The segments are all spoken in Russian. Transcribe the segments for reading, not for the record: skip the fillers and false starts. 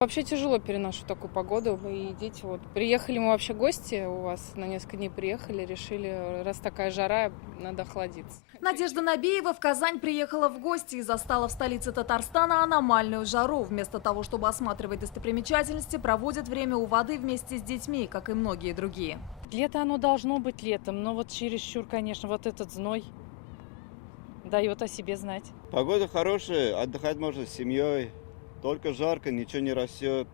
Вообще тяжело переношу такую погоду. И дети, вот приехали мы вообще гости у вас, на несколько дней приехали, решили, раз такая жара, надо охладиться. Надежда Набиева в Казань приехала в гости и застала в столице Татарстана аномальную жару. Вместо того, чтобы осматривать достопримечательности, проводят время у воды вместе с детьми, как и многие другие. Лето оно должно быть летом, но вот чересчур, конечно, вот этот зной дает о себе знать. Погода хорошая, отдыхать можно с семьей. Только жарко, ничего не растет.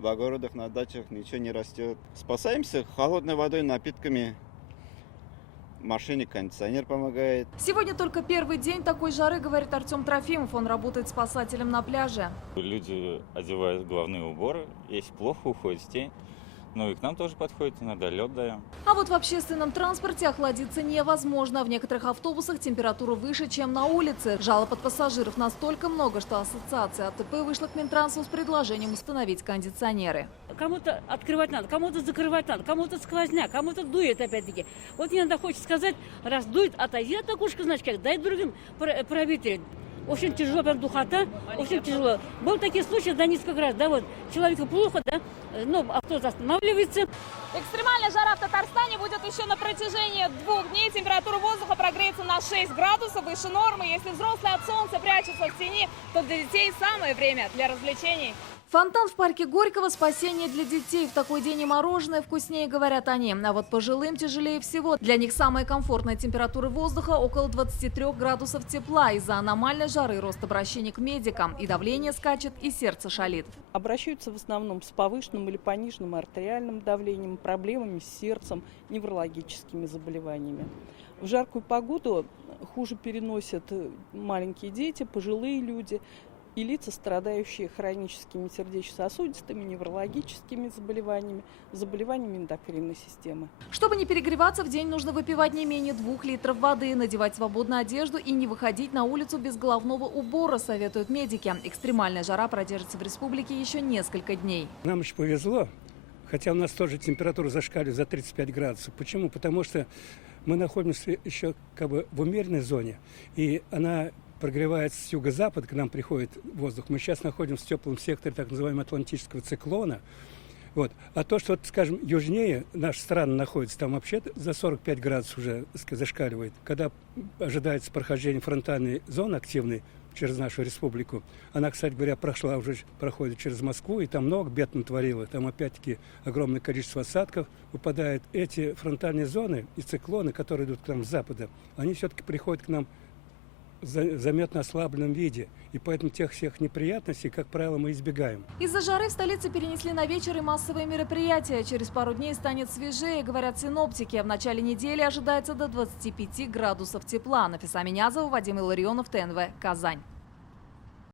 В огородах, на дачах ничего не растет. Спасаемся холодной водой, напитками. В машине кондиционер помогает. Сегодня только первый день такой жары, говорит Артем Трофимов. Он работает спасателем на пляже. Люди одевают головные уборы, если плохо, уходит в тень. Ну и к нам тоже подходит, иногда лед даем. А вот в общественном транспорте охладиться невозможно. В некоторых автобусах температура выше, чем на улице. Жалоб от пассажиров настолько много, что ассоциация АТП вышла к Минтрансу с предложением установить кондиционеры. Кому-то открывать надо, кому-то закрывать надо, кому-то сквозняк, кому-то дует опять-таки. Вот иногда хочется сказать, раз дует, отойди от окошка, значит, как дай другим проветрить. Очень тяжело, прям духота, очень тяжело. Были такие случаи, да, несколько раз, да, вот, человеку плохо, да, но автобус останавливается. Экстремальная жара в Татарстане будет еще на протяжении 2 дней. Температура воздуха прогреется на 6 градусов выше нормы. Если взрослые от солнца прячутся в тени, то для детей самое время для развлечений. Фонтан в парке Горького – спасение для детей. В такой день и мороженое вкуснее, говорят они. А вот пожилым тяжелее всего. Для них самая комфортная температура воздуха – около 23 градусов тепла. Из-за аномальной жары рост обращений к медикам. И давление скачет, и сердце шалит. Обращаются в основном с повышенным или пониженным артериальным давлением, проблемами с сердцем, неврологическими заболеваниями. В жаркую погоду хуже переносят маленькие дети, пожилые люди и лица, страдающие хроническими сердечно-сосудистыми, неврологическими заболеваниями, заболеваниями эндокринной системы. Чтобы не перегреваться, в день нужно выпивать не менее 2 литров воды, надевать свободную одежду и не выходить на улицу без головного убора, советуют медики. Экстремальная жара продержится в республике еще несколько дней. Нам еще повезло, хотя у нас тоже температура зашкаливает за 35 градусов. Почему? Потому что мы находимся еще как бы в умеренной зоне, и она прогревается с юго-запада, к нам приходит воздух. Мы сейчас находимся в теплом секторе так называемого атлантического циклона. Вот. А то, что, скажем, южнее наша страна находится, там вообще за 45 градусов уже зашкаливает. Когда ожидается прохождение фронтальной зоны активной через нашу республику, она, кстати говоря, проходит через Москву, и там много бед натворила. Там опять-таки огромное количество осадков выпадает. Эти фронтальные зоны и циклоны, которые идут к нам с запада, они все-таки приходят к нам в заметно ослабленном виде. И поэтому тех всех неприятностей, как правило, мы избегаем. Из-за жары в столице перенесли на вечер и массовые мероприятия. Через пару дней станет свежее, говорят синоптики. В начале недели ожидается до 25 градусов тепла. Нафиса Минязова, Вадим Илларионов, ТНВ, Казань.